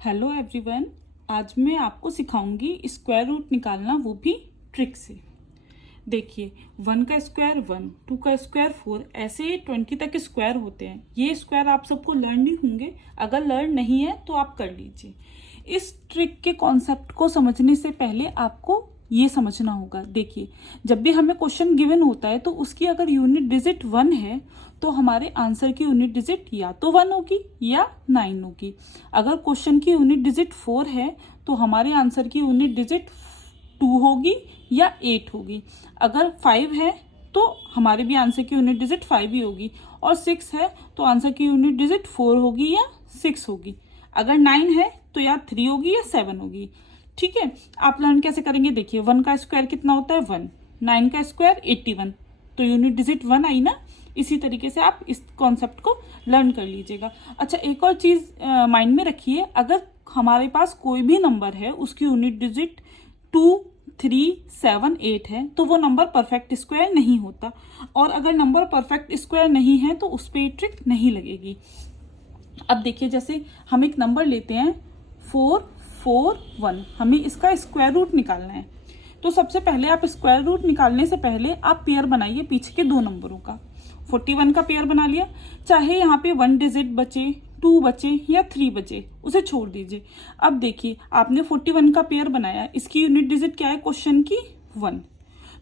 Hello everyone. आज मैं आपको सिखाऊंगी स्क्वायर रूट निकालना, वो भी ट्रिक से। देखिए, 1 का स्क्वायर 1, 2 का स्क्वायर 4, ऐसे 20 तक स्क्वायर होते हैं। ये स्क्वायर आप सबको लर्न नहीं होंगे, अगर लर्न नहीं है तो आप कर लीजिए। इस ट्रिक के कॉन्सेप्ट को समझने से पहले आपको ये समझना होगा। देखिए, जब भी हमें क्वेश्चन गिवन होता है तो उसकी अगर यूनिट डिजिट 1 है तो हमारे आंसर की यूनिट डिजिट या तो 1 होगी या 9 होगी। अगर क्वेश्चन की यूनिट डिजिट 4 है तो हमारे आंसर की यूनिट डिजिट 2 होगी या 8 होगी। अगर 5 है तो हमारे भी आंसर की यूनिट डिजिट 5 ही होगी, और 6 है तो आंसर की यूनिट डिजिट 4 होगी या 6 होगी। अगर 9 है तो या 3 होगी या 7 होगी। ठीक है, आप लर्न कैसे करेंगे? देखिए, 1 का स्क्वायर कितना होता है? 1। 9 का स्क्वायर 81, तो यूनिट डिजिट 1 आई ना। इसी तरीके से आप इस कॉन्सेप्ट को लर्न कर लीजिएगा। अच्छा, एक और चीज माइंड में रखिए, अगर हमारे पास कोई भी नंबर है उसकी यूनिट डिजिट 2, 3, 7, 8 है तो वो नंबर परफेक्ट स्क्वायर नहीं होता, और अगर नंबर परफेक्ट स्क्वायर नहीं है तो उस पर ये ट्रिक नहीं लगेगी। अब देखिए, जैसे हम एक नंबर लेते हैं 4, 4, 1, हमें इसका स्क्वायर रूट निकालना है। तो सबसे पहले आप स्क्वायर रूट निकालने से पहले आप पेयर बनाइए पीछे के दो नंबरों का। 41 का पेयर बना लिया, चाहे यहाँ पे 1 डिजिट बचे, 2 बचे या 3 बचे, उसे छोड़ दीजिए। अब देखिए, आपने 41 का पेयर बनाया, इसकी यूनिट डिजिट क्या है क्वेश्चन की? 1।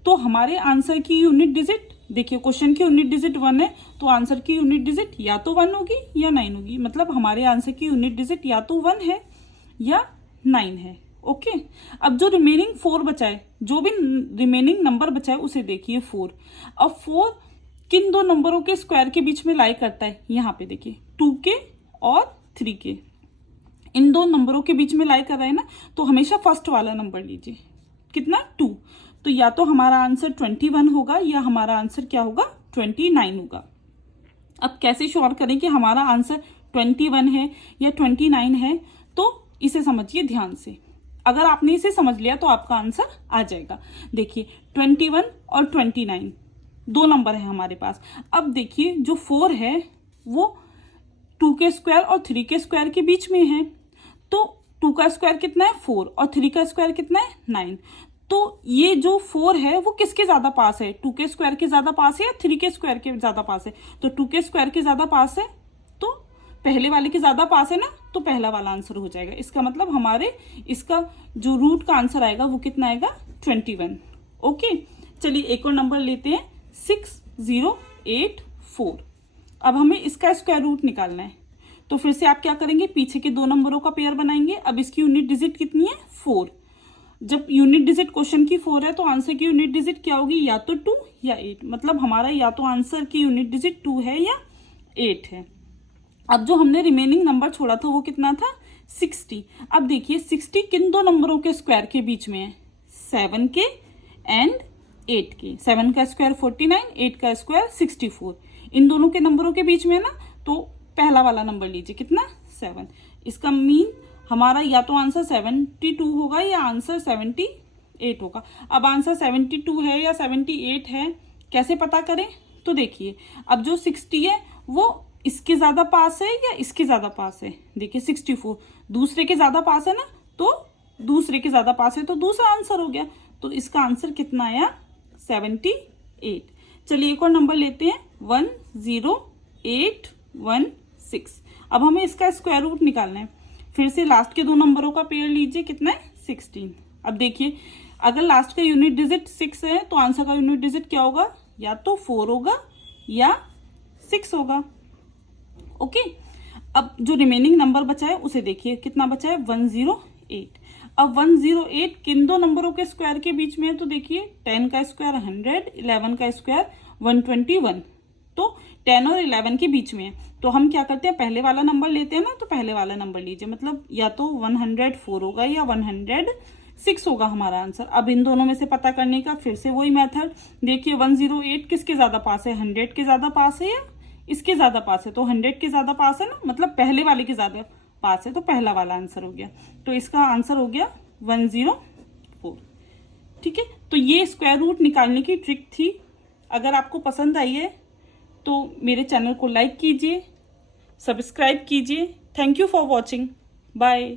तो हमारे आंसर की यूनिट डिजिट, देखिए क्वेश्चन की यूनिट डिजिट 1 है तो आंसर की यूनिट डिजिट या तो 1 होगी या 9 होगी। मतलब हमारे आंसर की यूनिट डिजिट या तो 1 है या 9 है। ओके, अब जो रिमेनिंग 4 बचा है, जो भी रिमेनिंग नंबर बचा है उसे देखिए 4। अब 4 किन दो नंबरों के स्क्वायर के बीच में लाई करता है? यहाँ पे देखिए, 2 के और 3 के, इन दो नंबरों के बीच में लाई कर रहा है ना, तो हमेशा फर्स्ट वाला नंबर लीजिए। कितना? 2। तो या तो हमारा आंसर 21 होगा या हमारा आंसर क्या होगा? 29 होगा। अब कैसे श्योर करें कि हमारा आंसर 21 है या 29 है? तो इसे समझिए ध्यान से। अगर आपने इसे समझ लिया तो आपका आंसर आ जाएगा। देखिए, 21 और 29 दो नंबर है हमारे पास। अब देखिए, जो 4 है वो 2 के स्क्वायर और 3 के स्क्वायर के बीच में है। तो 2 का स्क्वायर कितना है? 4, और 3 का स्क्वायर कितना है? 9। तो ये जो 4 है वो किसके ज्यादा पास है? 2 के स्क्वायर के ज्यादा पास है या 3 के स्क्वायर के ज्यादा पास है? तो 2 के स्क्वायर के ज्यादा पास है, तो पहले वाले के ज्यादा पास है ना, तो पहला वाला आंसर हो जाएगा। इसका मतलब हमारे इसका जो रूट का आंसर आएगा वो कितना आएगा? 21। ओके, चलिए एक और नंबर लेते हैं, 6084। अब हमें इसका स्क्वायर रूट निकालना है, तो फिर से आप क्या करेंगे? पीछे के दो नंबरों का पेयर बनाएंगे। अब इसकी यूनिट डिजिट कितनी है? 4। जब यूनिट डिजिट क्वेश्चन की 4 है तो आंसर की यूनिट डिजिट क्या होगी? या तो 2 या 8। मतलब हमारा या तो आंसर की यूनिट डिजिट 2 है या 8 है। अब जो हमने रिमेनिंग नंबर छोड़ा था वो कितना था? 60। अब देखिए, 60 किन दो नंबरों के स्क्वायर के बीच में है? 7 के एंड 8 के। 7 का स्क्वायर 49, 8 का स्क्वायर 64, इन दोनों के नंबरों के बीच में है ना, तो पहला वाला नंबर लीजिए। कितना? 7। इसका मीन हमारा या तो आंसर 72 होगा या आंसर 78 होगा। अब आंसर 72 है या 78 है, कैसे पता करें? तो देखिए, अब जो 60 है वो इसके ज्यादा पास है या इसके ज्यादा पास है? देखिए, 64 दूसरे के ज्यादा पास है ना, तो दूसरे के ज्यादा पास है तो दूसरा आंसर हो गया। तो इसका आंसर कितना आया? 78। चलिए एक और नंबर लेते हैं, 10816। अब हमें इसका स्क्वायर रूट निकालना है। फिर से लास्ट के दो नंबरों का पेयर लीजिए। कितना है? 16। अब देखिए, अगर लास्ट का यूनिट डिजिट 6 है तो आंसर का यूनिट डिजिट क्या होगा? या तो 4 होगा या 6 होगा। ओके, अब जो रिमेनिंग नंबर बचा है उसे देखिए। कितना बचा है? 108। अब 108 किन दो नंबरों के स्क्वायर के बीच में है? तो देखिए, 10 का स्क्वायर 100, 11 का स्क्वायर 121, तो 10 और 11 के बीच में है। तो हम क्या करते हैं? पहले वाला नंबर लेते हैं ना, तो पहले वाला नंबर लीजिए। मतलब या तो 104 होगा या 106 होगा हमारा आंसर। अब इन दोनों में से पता करने का फिर से वही मेथड। देखिए, 108 किसके ज्यादा पास है? 100 के ज्यादा पास है या इसके ज्यादा पास है? तो 100 के ज्यादा पास है ना, मतलब पहले वाले के ज्यादा पास है, तो पहला वाला आंसर हो गया। तो इसका आंसर हो गया 104। ठीक है, तो ये स्क्वायर रूट निकालने की ट्रिक थी। अगर आपको पसंद आई है तो मेरे चैनल को लाइक कीजिए, सब्सक्राइब कीजिए। Thank you for watching. Bye.